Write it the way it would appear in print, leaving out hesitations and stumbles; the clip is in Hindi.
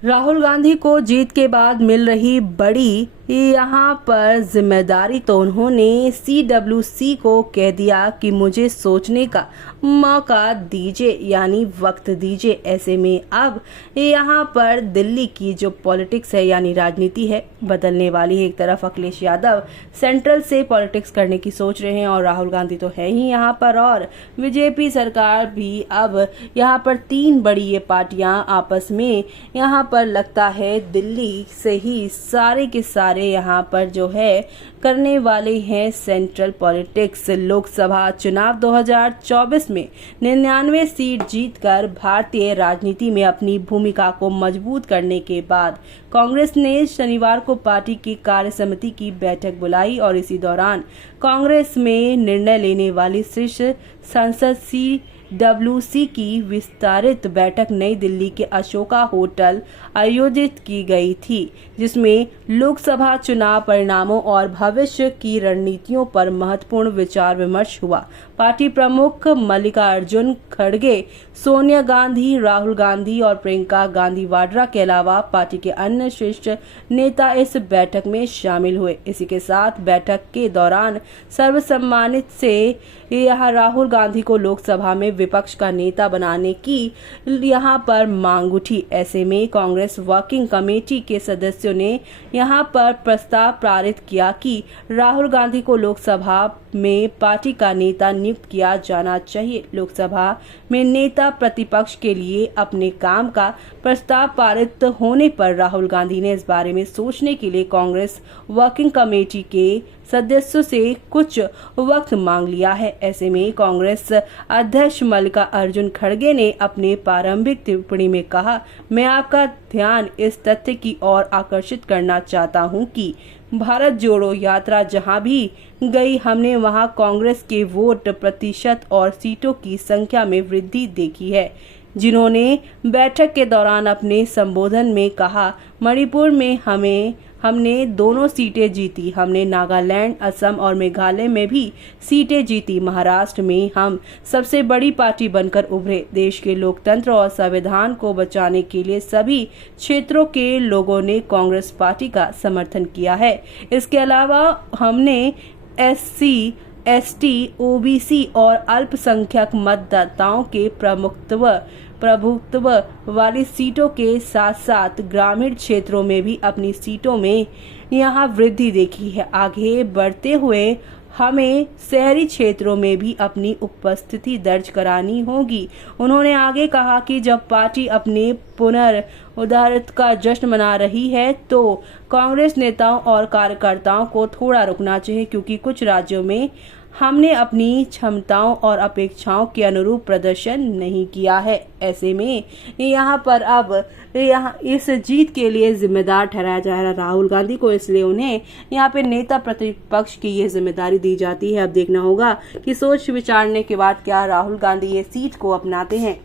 राहुल गांधी को जीत के बाद मिल रही बड़ी यहाँ पर जिम्मेदारी, तो उन्होंने CWC को कह दिया कि मुझे सोचने का मौका दीजिए, यानी वक्त दीजिए। ऐसे में अब यहाँ पर दिल्ली की जो पॉलिटिक्स है यानी राजनीति है बदलने वाली है। एक तरफ अखिलेश यादव सेंट्रल से पॉलिटिक्स करने की सोच रहे हैं और राहुल गांधी तो है ही यहाँ पर, और बीजेपी सरकार भी अब यहाँ पर 3 बड़ी ये पार्टियां आपस में यहाँ पर लगता है दिल्ली से ही सारे के सारे यहाँ पर जो है करने वाले हैं सेंट्रल पॉलिटिक्स। लोकसभा चुनाव 2024 में 99 सीट जीतकर भारतीय राजनीति में अपनी भूमिका को मजबूत करने के बाद कांग्रेस ने शनिवार को पार्टी की कार्य समिति की बैठक बुलाई और इसी दौरान कांग्रेस में निर्णय लेने वाली शीर्ष संसद CWC की विस्तारित बैठक नई दिल्ली के अशोका होटल आयोजित की गई थी, जिसमें लोकसभा चुनाव परिणामों और भविष्य की रणनीतियों पर महत्वपूर्ण विचार विमर्श हुआ। पार्टी प्रमुख मल्लिकार्जुन खड़गे, सोनिया गांधी, राहुल गांधी और प्रियंका गांधी वाड्रा के अलावा पार्टी के अन्य शीर्ष नेता इस बैठक में शामिल हुए। इसी के साथ बैठक के दौरान सर्वसम्मानित से यहाँ राहुल गांधी को लोकसभा में विपक्ष का नेता बनाने की यहाँ पर मांग उठी। ऐसे में कांग्रेस वर्किंग कमेटी के सदस्यों ने यहाँ पर प्रस्ताव पारित किया कि राहुल गांधी को लोकसभा में पार्टी का नेता नियुक्त किया जाना चाहिए। लोकसभा में नेता प्रतिपक्ष के लिए अपने काम का प्रस्ताव पारित होने पर राहुल गांधी ने इस बारे में सोचने के लिए कांग्रेस वर्किंग कमेटी के सदस्यों से कुछ वक्त मांग लिया है। ऐसे में कांग्रेस अध्यक्ष मल्लिकार्जुन खड़गे ने अपने प्रारंभिक टिप्पणी में कहा, मैं आपका ध्यान इस तथ्य की ओर आकर्षित करना चाहता हूं कि भारत जोड़ो यात्रा जहां भी गई, हमने वहां कांग्रेस के वोट प्रतिशत और सीटों की संख्या में वृद्धि देखी है। जिन्होंने बैठक के दौरान अपने संबोधन में कहा, मणिपुर में हमने दोनों सीटें जीती, हमने नागालैंड, असम और मेघालय में भी सीटें जीती, महाराष्ट्र में हम सबसे बड़ी पार्टी बनकर उभरे। देश के लोकतंत्र और संविधान को बचाने के लिए सभी क्षेत्रों के लोगों ने कांग्रेस पार्टी का समर्थन किया है। इसके अलावा हमने SC, ST, OBC और अल्पसंख्यक मतदाताओं के प्रभुत्व वाली सीटों के साथ साथ ग्रामीण क्षेत्रों में भी अपनी सीटों में यहाँ वृद्धि देखी है। आगे बढ़ते हुए हमें शहरी क्षेत्रों में भी अपनी उपस्थिति दर्ज करानी होगी। उन्होंने आगे कहा कि जब पार्टी अपने पुनरुद्धार का जश्न मना रही है तो कांग्रेस नेताओं और कार्यकर्ताओं को थोड़ा रुकना चाहिए, क्योंकि कुछ राज्यों में हमने अपनी क्षमताओं और अपेक्षाओं के अनुरूप प्रदर्शन नहीं किया है। ऐसे में यहाँ पर अब इस जीत के लिए जिम्मेदार ठहराया जा रहा है राहुल गांधी को, इसलिए उन्हें यहाँ पे नेता प्रतिपक्ष की ये जिम्मेदारी दी जाती है। अब देखना होगा कि सोच विचारने के बाद क्या राहुल गांधी ये सीट को अपनाते हैं।